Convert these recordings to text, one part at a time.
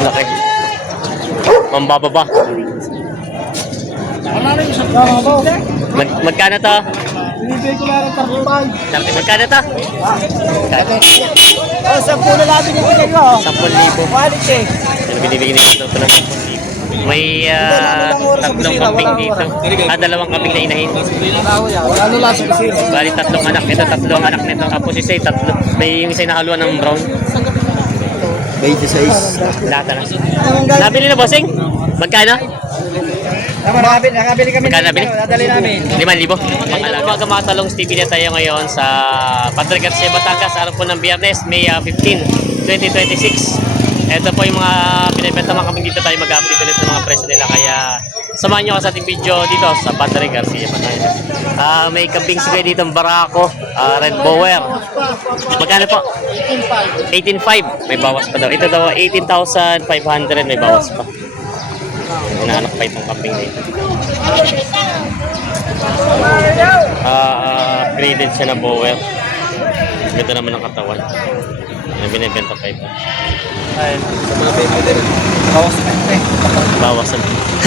Laki. Mambababa. Magkano to? Binibigay ko lang ng 35. Magkano to? Oh, 10 na natin yung bigay ko. 10,000. Quality. Binibigyan nito ito ng 10,000. May tatlong kambing dito. Dalawang kambing na inahin. Ano lang sa kusina? Bali, tatlong anak. Ito, tatlong anak nito. Tapos isa, tatlo. May yung isa nakaluan ng brown. 26. Lahat na. Nabili na, bossing? Magkano? Nakabili kami. Magkano nabili? Dadali namin. 5,000. Pangalaga mga talong Stevie na tayo ngayon sa Padre Garcia, Batangas. Araw po ng Biyernes, May 15, 2026. Ito po yung mga pinibenta mga kami dito tayo mag-update ulit ng mga presyo nila. Kaya samahan nyo ka sa ating video dito sa Padre Garcia, Batangas. May kambing sigay dito ng Barako, Red Bower. Magkano po? 18,500. May bawas pa daw. Ito daw 18,500. May bawas pa. Inaanak pa itong kambing dito. Graded siya na Bower. Ganda naman ang katawan. Binibenta pa ito. Ayun, sa mga baby din. Bawas sa 20. Bawas sa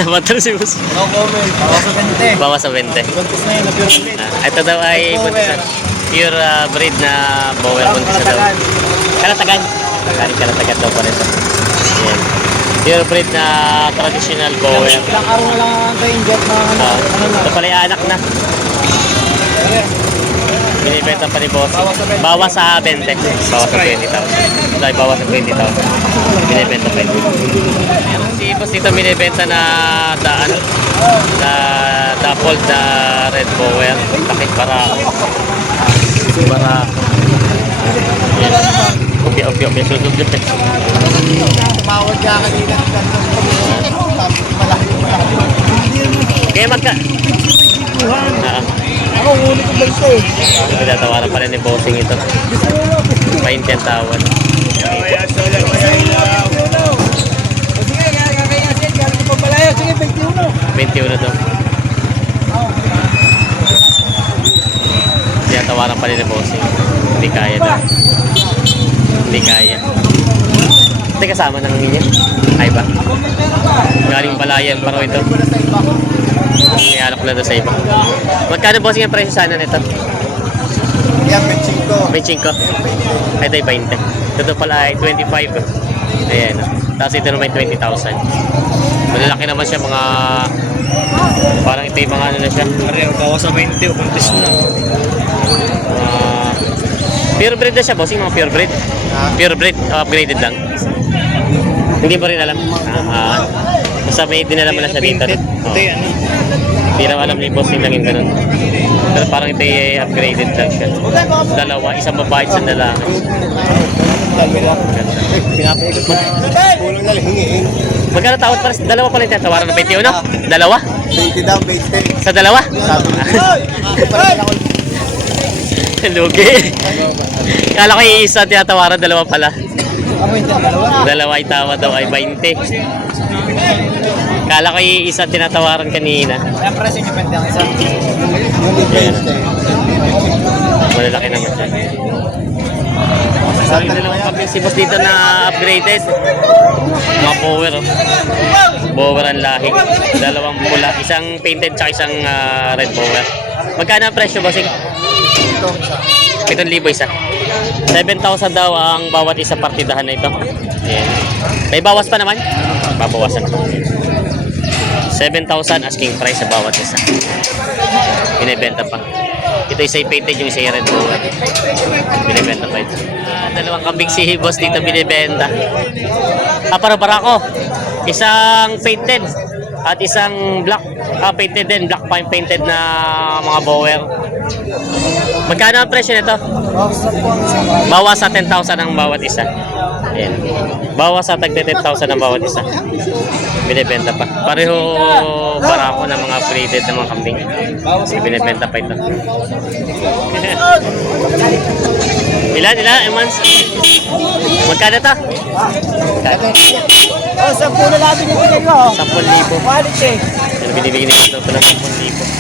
Matro si boss. No comment. Bawas sa 20. Bawas sa 20. Buntis na yun na pure breed. Ito daw ay pure breed na Bower. Buntis na daw. Kalatagan. Kalatagan daw pa rin ito. Yan. Pure breed na traditional Bower. Ilang araw na lang ang inject na ito pala yung anak na. Binibenta pa ni boss. Bawas sa 20. Bawas sa 20,000. Dahil bawas sa 20,000. Binibenta pa ito. Si boss dito binibenta na daan. Na double na Red Bower. Takit para. Para. Upi. Susod dito. tumawag ka kanina. Kaya magka. Ako, ulit ko ba ito eh? Pinatawaran pala ni bossing ito. 20 ang tawad. Sige, kaya siya, galing ko pa palaya. Sige, 21. 21 to. Pinatawaran pala ni bossing. Hindi kaya daw. Hindi kaya. Hindi kasama ng niya. Ay ba? Galing palayan pa ito. Ialok na doon sa iba. Magkano bossing ang presyo sana nito? Yan, Benching ko. 25. Ito ay 20. Ito pala ay 25. Ayan. Tapos ito naman 20,000. Malalaki naman siya mga... Parang ito yung mga ano na siya. Bawas sa 20, buntis na. Pure breed na siya bossing, mga pure breed. Pure breed, upgraded lang. Hindi mo rin alam. Basta may dinala mo na siya dito. Hindi na alam ni bossing lang yung ganun. Pero parang ito ay upgraded lang siya. Dalawa, isang babae, isang lalaki. Pinapaikot mo. Kulang na hingiin. Magkano tawad para sa dalawa pala yung tatawaran na 21? Dalawa? 20 daw, 20. Sa dalawa? Lugi. Kala ko yung isa tinatawaran, dalawa pala. Ako yung dalawa. Dalawa ay tawad daw ay 20. Kala ko yung isa tinatawaran kanina. Siyempre, sinipente ang isa. Malalaki naman siya. Sabi na lang kami si boss dito na upgraded. Mga Bower. Bower ang lahi. Dalawang pula. Isang painted tsaka isang Red Bower. Magkano ang presyo bossing? 7,000 isa. 7,000 daw ang bawat isa partidahan na ito. Ayan. May bawas pa naman? Babawasan. 7,000 asking price sa bawat isa. Binibenta pa. Ito isa painted, yung isa Red Bower. Binibenta pa ito. Dalawang kambing si boss dito binibenta. Para ako. Isang painted at isang black. Painted din. Black painted na mga Bower. Magkano ang presyo nito? Bawas sa 10,000 ang bawat isa. Ayan. Bawas sa tag 10,000 ang bawat isa. Binibenta pa. Pareho para ako ng mga upgraded na mga kambing. Binibenta pa ito. Ilan? Emans? Magkano ito? Oh, 10 na natin yung bigay ko. 10,000. Quality. Binibigyan nito ng 10,000.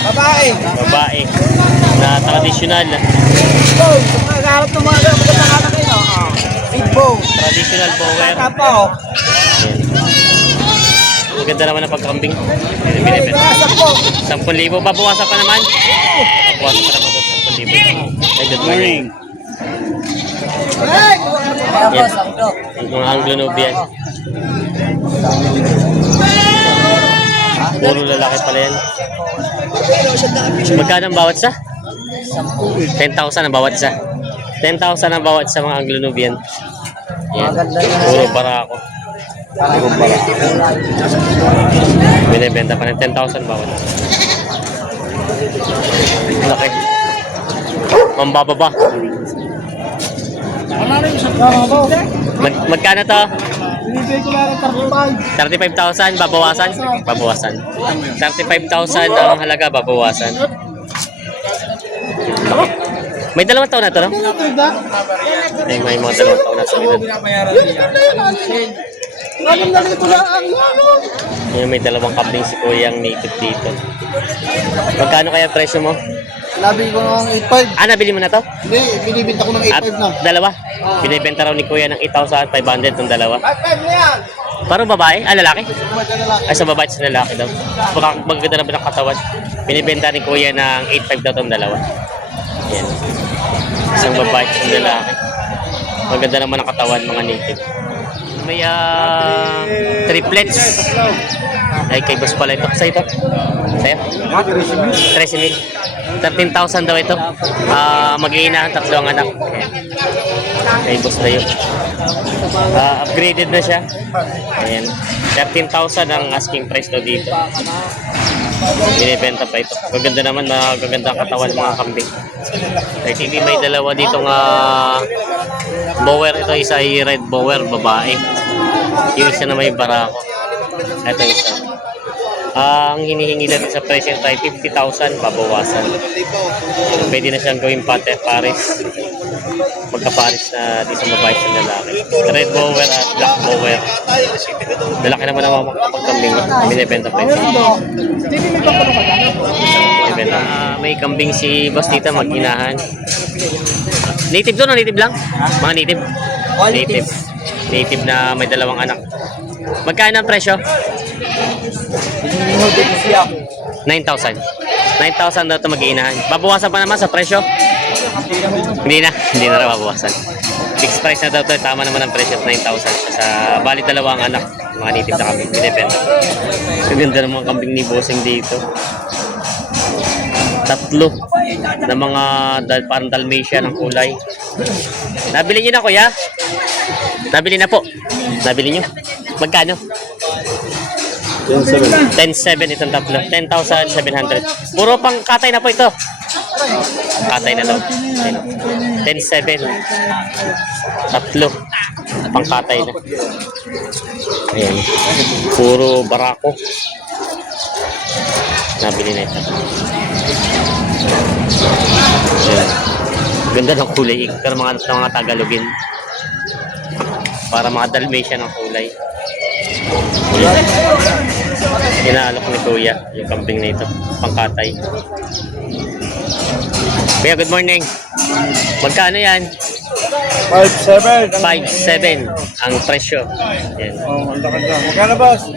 Babae. Babae na tradisyonal. Oh, sa mga garap ng mga magandang anak kayo. Bigbo. Traditional power. Tapa oh. Maganda naman ang pagkambing. Ay, Binibenta. bawasan po. 10,000. Babawasan pa naman. Babawasan pa naman doon 10,000. Ay, good morning. Ay! Yan. Mga Anglo-Nubian. Puro lalaki pala yan. Magkano ang bawat isa? 10,000 ang bawat isa. 10,000 ang bawat sa mga Anglo-Nubian. Yan. Puro barako. Binibenta pa ng 10,000 bawat. Laki. Mambababa. Magkano to? Binibigay ko lang ng 35. 35,000 babawasan? Babawasan. 35,000 ang halaga babawasan. May 2 taon na to, no? May mga 2 taon na sa edad. Yan, may 2 kabling si Kuya ang native dito. Magkano kaya presyo mo? Nabili ko ng 8.5. Ah, nabili mo na to? Hindi, binibenta ko ng At 8.5 na. dalawa? Binibenta raw ni Kuya ng 8,500 itong dalawa. 8.5 na yan! Parang babae? Ah, lalaki? Kumata na lang. Ay, sa babae sa lalaki daw. Baka maganda naman ang katawan. Binibenta ni Kuya ng 8,500 daw itong dalawa. Yan. Isang babae sa lalaki. Maganda naman ang katawan, mga native. May triplets. Ay, kay boss pala ito. Sa ito? Sa'yo? 13,000. 13,000 daw ito. Mag-iinahan 3 ang anak. Kay boss na yun. Upgraded na siya. Ayan. 13,000 ang asking price daw dito. Binibenta pa ito. Maganda naman, magaganda ang katawan mga kambing. Kay TV may 2 dito nga bower. Ito isa ay red bower, babae. Yung isa na may barako. Ito isa. Ang hinihingi natin sa presyo tayo 50,000 babawasan. Pwede na siyang gawing pares. Magka-pares na di sa babae sa lalaki. Red bower at black bower. Lalaki naman ang mga pagkambing. Binibenta pa ito. Binibenta. May kambing si boss dito mag-inahan. Native doon o native lang? Mga native? Native. Native na may 2 anak. Magkano ang presyo? 9,000. 9,000 daw ito mag-iinahan. Babawasan pa naman sa presyo? Hindi na raw babawasan. Fixed price na daw ito. Tama naman ang presyo, 9,000. Sa bali 2 ang anak. Mga native na kambing. Binibenta. Ganda ng mga kambing ni Bossing dito. 3 na mga parang Dalmatian ng kulay. Nabili niyo na, kuya? Nabili na po. Nabili niyo? Magkano? 10,700 itong 3. 10,700. Puro pang katay na po ito. Katay na daw. 10,700. 3. Pang katay na. Ayan. Puro barako. Nabili na ito. Ayan. Ganda ng kulay. Pero mga Tagalogin. Para mga Dalmatian ang kulay. Inaalok ni Kuya yung kambing na ito, pangkatay. Kuya, good morning. Magkano yan? 5.7. 5,700 ang presyo. Yan. Magkano boss?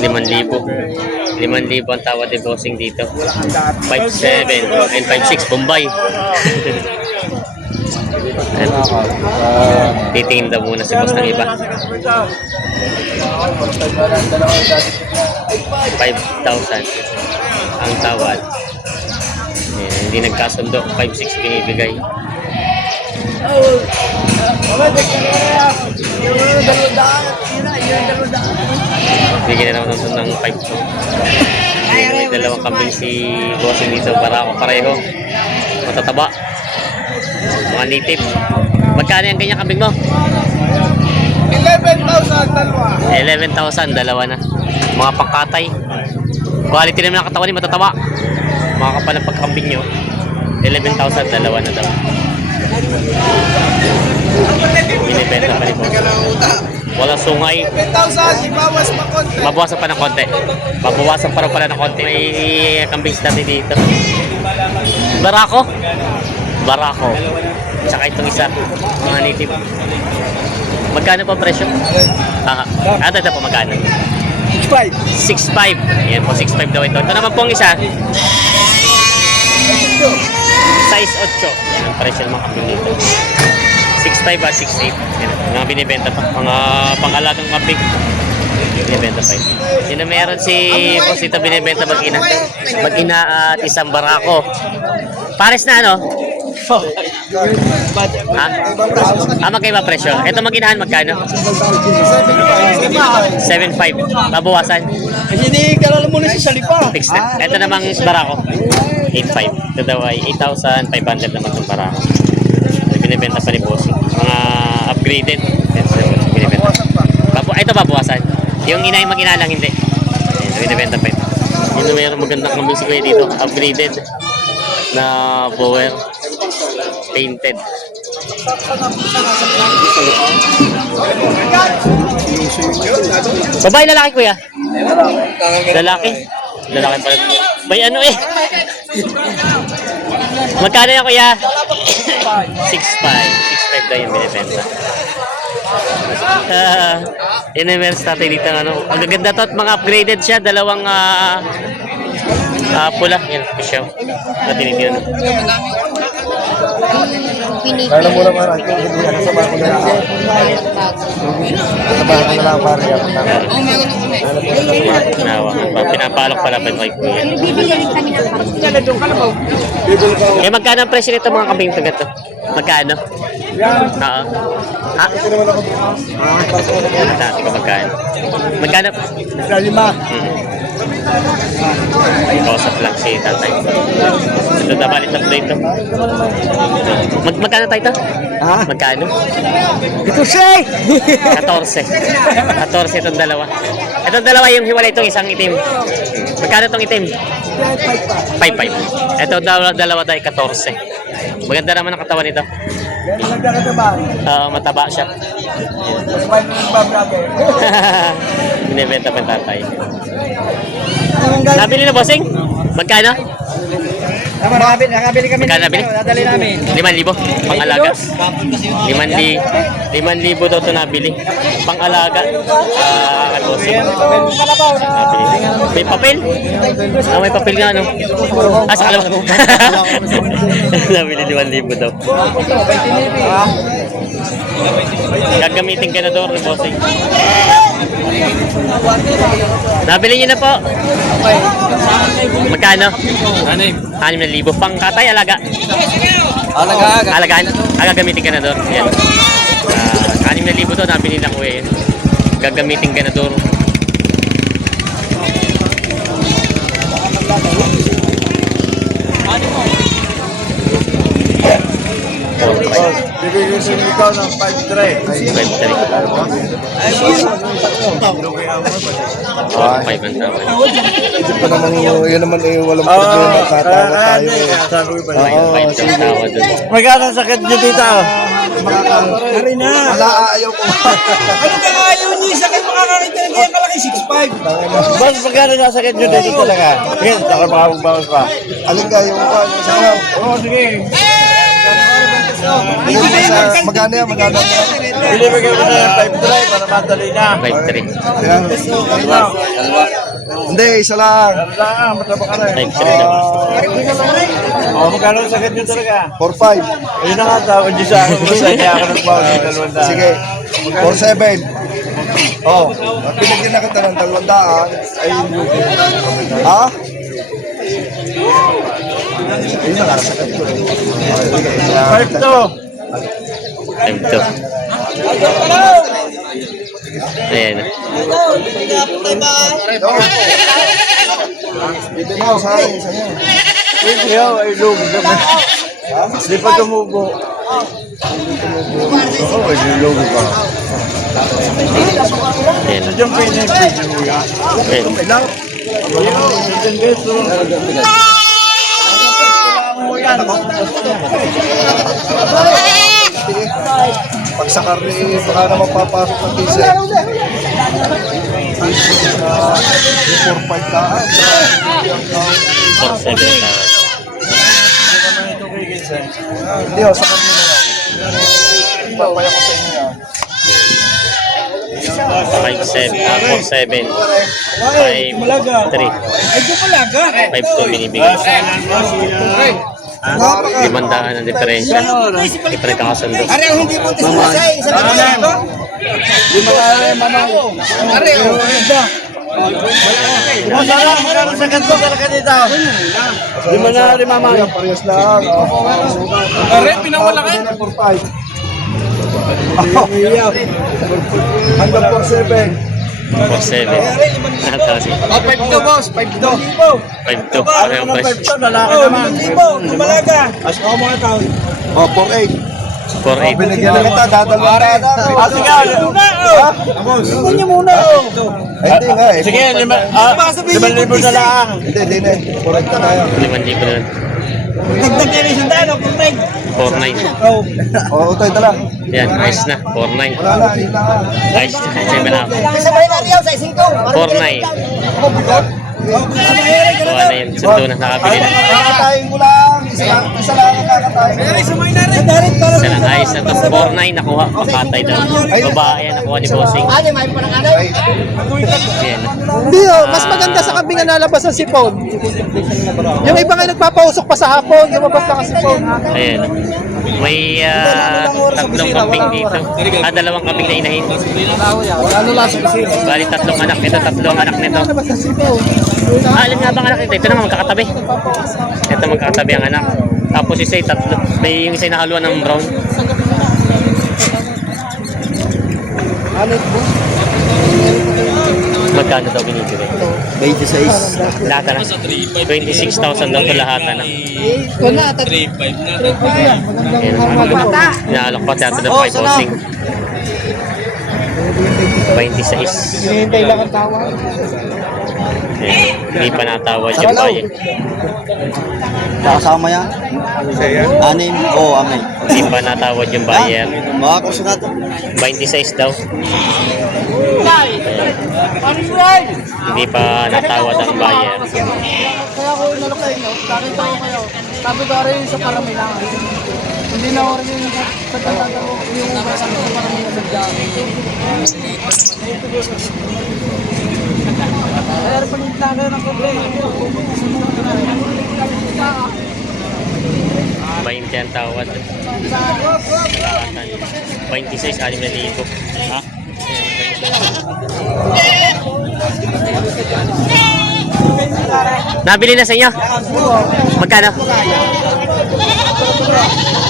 5,000. 5,000 ang tawad ni Bossing dito. 5,700 and 5,600 Bombay. Titingin daw muna si boss ng iba. 5,000 ang tawad. Ayan, hindi nagkasundo. 5,600 binibigay. Bigyan na naman ng 5,000. May 2 kambing si Bossing dito. Para ako pareho. Matataba. Mga native. Magkano yung kanyang kambing mo? 11,000 dalawa. 11,000, 2 na. Mga pangkatay. Quality naman ang katawan ni matatawa. Mga kapal ng pagkambing nyo. 11,000, 2 na daw. Binibenta pa rin po. Walang sungay. 10,000, ibawas pa konti. Mabawasan pa ng konti. Mabawasan pa rin pala ng konti. May kambing natin dito. Barako. Barako. Tsaka itong isa, mga native. Magkano pa presyo? Ito po magkano? 6.5. 6.5. Yan po, 6.5 daw ito. Ito naman po ang isa. Size 8. Yan ang presyo ng mga kambing dito. 6.5 at 6.8. Yan. Mga binibenta pa. Mga pangalagang kambing. Binibenta pa ito. Sino meron si Boss dito binibenta mag-ina? Mag-ina at isang barako. Pares na ano? Magkaiba presyo. Ito mag-inahan magkano? 7.5. Babawasan. Kasi hindi kalala mo na si Salipa. Fixed na. Ito namang barako. 8.5. Ito daw ay 8,500 naman itong barako. Binibenta pa ni Boss. Mga upgraded. Binibenta. Ito babawasan. Yung inay mag-ina lang hindi. Binibenta pa ito. Yun na mayroong magandang kambing si Kuya dito. Upgraded na power. Painted. Babae lalaki kuya? Lalaki? Lalaki pala. May ano eh? Magkano yan kuya? 6.5. 6.5 daw yung binibenta. Yun yung meron sa tatay dito. Ano. Ang gaganda to at mga upgraded siya. Dalawang pula. Yan, pisyaw. Tinitiyan. Kaya mo lang parang kasama ko na lang. Kasama ko na lang pare. Pinapalok pala ba kay kuya? Eh magkano ang presyo nito mga kambing tagat to? Magkano? Oo. Ha? Dati ko magkano? Magkano? 5. Kausap lang si tatay. Ito na balik tatlo ito. Magkano tayo ito? Ha? Magkano? Ito siya! 14. 14 itong dalawa. Itong dalawa yung hiwalay itong isang itim. Magkano itong itim? 5.5. Ito dalawa tayo 14. Maganda naman ang katawan nito. Mataba siya. Binibenta pa yung tatay. Nabili na bossing? Magkano? Nakabili kami. Magkano nabili? Nadali namin. 5,000 pang-alaga. 5,000 daw ito nabili. Pang-alaga. Bossing. Nabili. May papel? May papel nga ano? Sa kalawa. Nabili 5,000 daw. Gagamitin ka na doon, bossing. Nabili niyo na po. Magkano? 6,000. Pang katay, alaga. Alagaan. Gagamitin ka na doon. Yan. 6,000 to, nabili lang kuya yun. Gagamitin ka na doon. Bibigyan ikaw ng 5-3. 5,300. 5 ang tawad. Ito pa naman yun naman eh walang problema. Tatawa tayo eh. Oo, 5 ang tawad doon. Magkano ang sakit niyo dito? Ari na. Wala ayaw ko. Ano ka nga yun? Yung sakit makakakita na kaya kalaki 6'5". Boss, magkano na sakit niyo dito talaga? Sige, saka makapagbawas pa. Alin ka yung pa? Oo, sige. Magkano yan? Magkano yan? Binibigyan ko na yung 5-3 para madali na. 5,300. Hindi, isa lang. Lang, mataba ka na eh. 5,300 daw. Magkano ang sakit niyo talaga? 4-5. Ayun na nga, tawag niyo sa akin. Basta niya ako nagbawas ng 200. Sige. 4-7. Oh, pinagyan na kita ng 200. Ayun yung Ha? Ayun na nga, sakit ko. 5-2. 5,200. Ayan. Dito mo sa akin, isa yan. Ayaw, ay lugi naman. Hindi pa tumubo. Oo, ay lugi pa. Ayan. Diyan pa yun yung video mo yan. Ayan. Ilang? Diyan dito. Pag sa karne, baka naman papasok ng diesel. 4-5 taan. 4,700 ang tawad. Hindi o, sa karne na lang. Papaya ko sa inyo yan. 5'7", 4'7", 5'3", 5'2", binibigay. 500 ang diferensya. Hindi pa nagkakasundo. Are, hindi po tisay. Isa ba ito? Sa ganito talaga dito. Lima na rin mama. Parehas lang. Are, pinawalaki. 4-5. Hanggang 4-7. 4'7". 5'2 boss, 5'2. 5'2". Parehong presyo. Lalaki naman. 5,000, lumalaga. As ako mga tao. Oh, 4-8. 4'8". Binigyan na kita, dadalwa na. Sige, Ito niyo muna. hindi nga eh. Sige, 5,000 na lang. Hindi na. Correct na tayo. 5,000 na lang. Dagdag yan isang daan, o kung 4'9". Oh. Oo, tayo dala. Yan, ayos na. 4'9". Wala na, hindi na. Ayos na. 7 Sa may nariyaw sa ising ko. 4'9". Kuha na yun. Sundo na. Nakabili na. Kakatayin mo lang. Isa lang ang kakatayin. Isa lang. Ayos na to. 4'9". Nakuha. Pakatay daw. Babae yan. Nakuha ni Bossing. Ano, may pananganay? Yan. Hindi mas maganda sa kabing na nalabas ang sipon. Yung iba nga nagpapausok pa sa hapon, lumabas lang ang sipon. Ayan. May tatlong kambing dito. Dalawang kambing na inahin. Bali, tatlong anak. Ito, tatlong anak nito. Nalabas ang sipon. Alin nga bang anak nito? Ito na magkakatabi. Ito magkakatabi ang anak. Tapos isa tatlo. May yung isa nahaluan ng brown. Magkano daw binibigay? 26. Lahat na. 26,000 daw ito lahat na. Wala, 3.5 na. Inaalok pa siya ito ng 5 bossing. 26. Hinihintay lang ang tawa. Hindi pa natawad yung bayan. Nakasama yan? Anim? Oo, amin. Hindi pa natawad yung bayan. Mga kurso na ito. 26 daw. Hindi pa natawad ang bayan. Kaya ako inalok sa inyo, nakita ko kayo. Sabi ko rin sa Paramilang. Hindi na ako rin yung sa tatataw yung sa Paramilang sa dyan. Kaya rin panintla kayo ng problema. 20 ang tawad. 26, 6,000. Ha? Nabili na sa inyo? Magkano?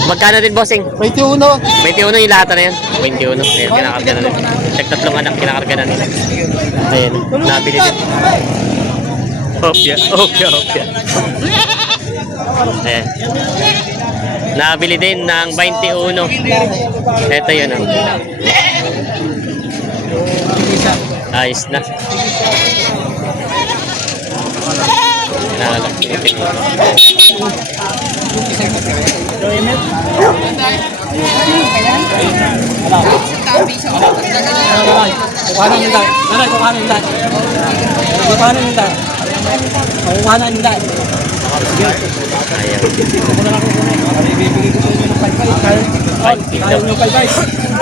Magkano din, bossing? 21. 21 yung lahat na yan. 21. Ayan, kinakarga na rin. Tatlong anak, kinakarga na rin. Ayan, nabili din. Opya. Ayan. Nabili din ng 21. Ito yun. Oh. Ayos na. Ayaw.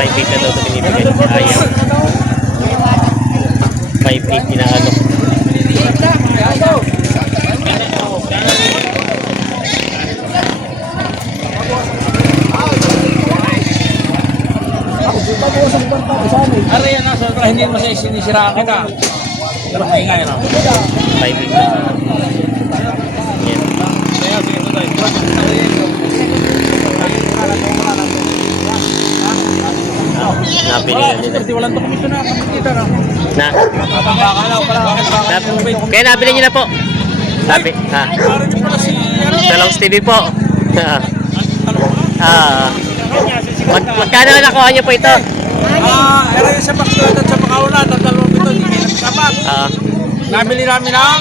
5 daw ito binibigay. Ayaw. 550 na ano. Are, yan na. Sobra, hindi mo sinisiraan kita. Pero pahinga yan. 550. Yan. Nabili na nila. Walang dokumento na. Kita na. Na. Bakalaw pala. Kaya nabili niyo na po. Sabi, ha. Talongs TV po. Magkano na nakuha niyo po ito? Era yung sa Pagtulat at sa Pakauna. Tatalong ito. Hindi na kapat. Nabili namin ang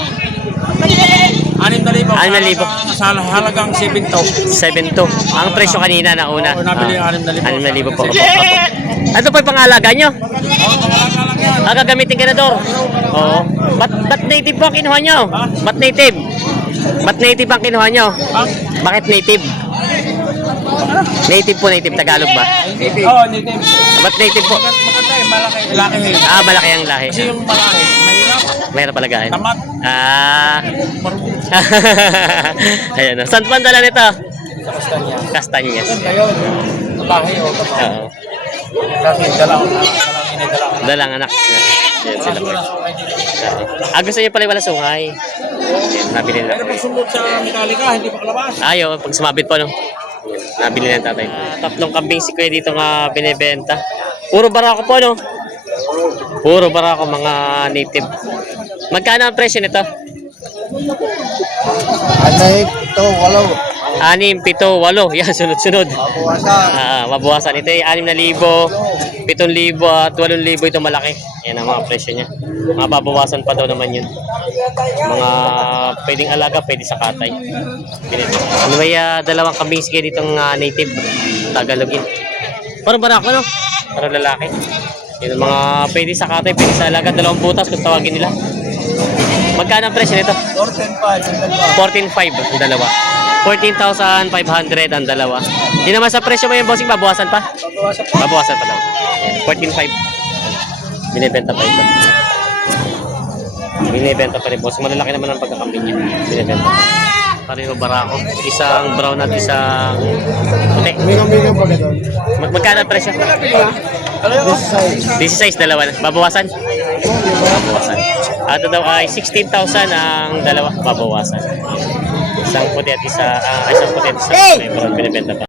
6,000. 6,000. Sa halagang 7,000. 7.2. Ang presyo kanina na una. Oo, nabili yung 6,000 6,000. po. Ano po yung pangalaga nyo? Gagamitin ganador. Oo. Ba't native po ang kinuha nyo? Ba't native? Ba't native ang kinuha nyo? Bakit native? Native po, native. Tagalog ba? Oo, native. Ba't native po? Maganda eh, malaki. Laki eh. Ah, malaki ang lahi. Kasi yung malaki, mahirap. Mayroon palagain. Tamat. Ah. Marunong. Ayan o. Saan po ang dala nito? Sa Kastanya. Kastanyas. Kayo, bahay o. Oo. Kasi dalaw na. Dalaw na. Dalang anak. Ayan sila po. Wala sa okay dito. Ah, gusto niyo pala wala sungay. Ayan, nabili na. Pero pag sumot sa Metallica, hindi pa kalabas. Ayaw, pag sumabit po, no? Nabili na ng tatay. Tatlong kambing si Kuya dito nga binibenta. Puro barako po, no? Puro barako, mga native. Magkano ang presyo nito? Anay, ito, walaw. 6, 7, 8. Yan, sunod-sunod. Mabuwasan. Mabawasan. Ito ay 6,000, 7,000 at 8,000 ito malaki. Yan ang mga presyo niya. Mababawasan pa daw naman yun. Mga pwedeng alaga, pwede sa katay. Ano ba dalawang kambing sige ditong native Tagalogin. Parang barako, no? Parang lalaki. Yun, mga pwede sa katay, pwede sa alaga. Dalawang butas kung tawagin nila. Magkano ang presyo nito? 14,500 ang dalawa. 14,500 ang dalawa. Hindi naman sa presyo mo yung bossing, babawasan pa? Babawasan pa daw. 14,500. Binibenta pa ito. Binibenta pa rin boss. Malalaki naman ang pagkakambing niya. Binibenta. Pareho barako. Isang brown at isang puti. Migang-migang pa ganun. Magkano ang presyo? This size. 16 dalawa na. Babawasan? Babawasan. Ito daw ay 16,000 ang dalawa. Babawasan. Isang puti at isang puti at isang brown. Binibenta pa.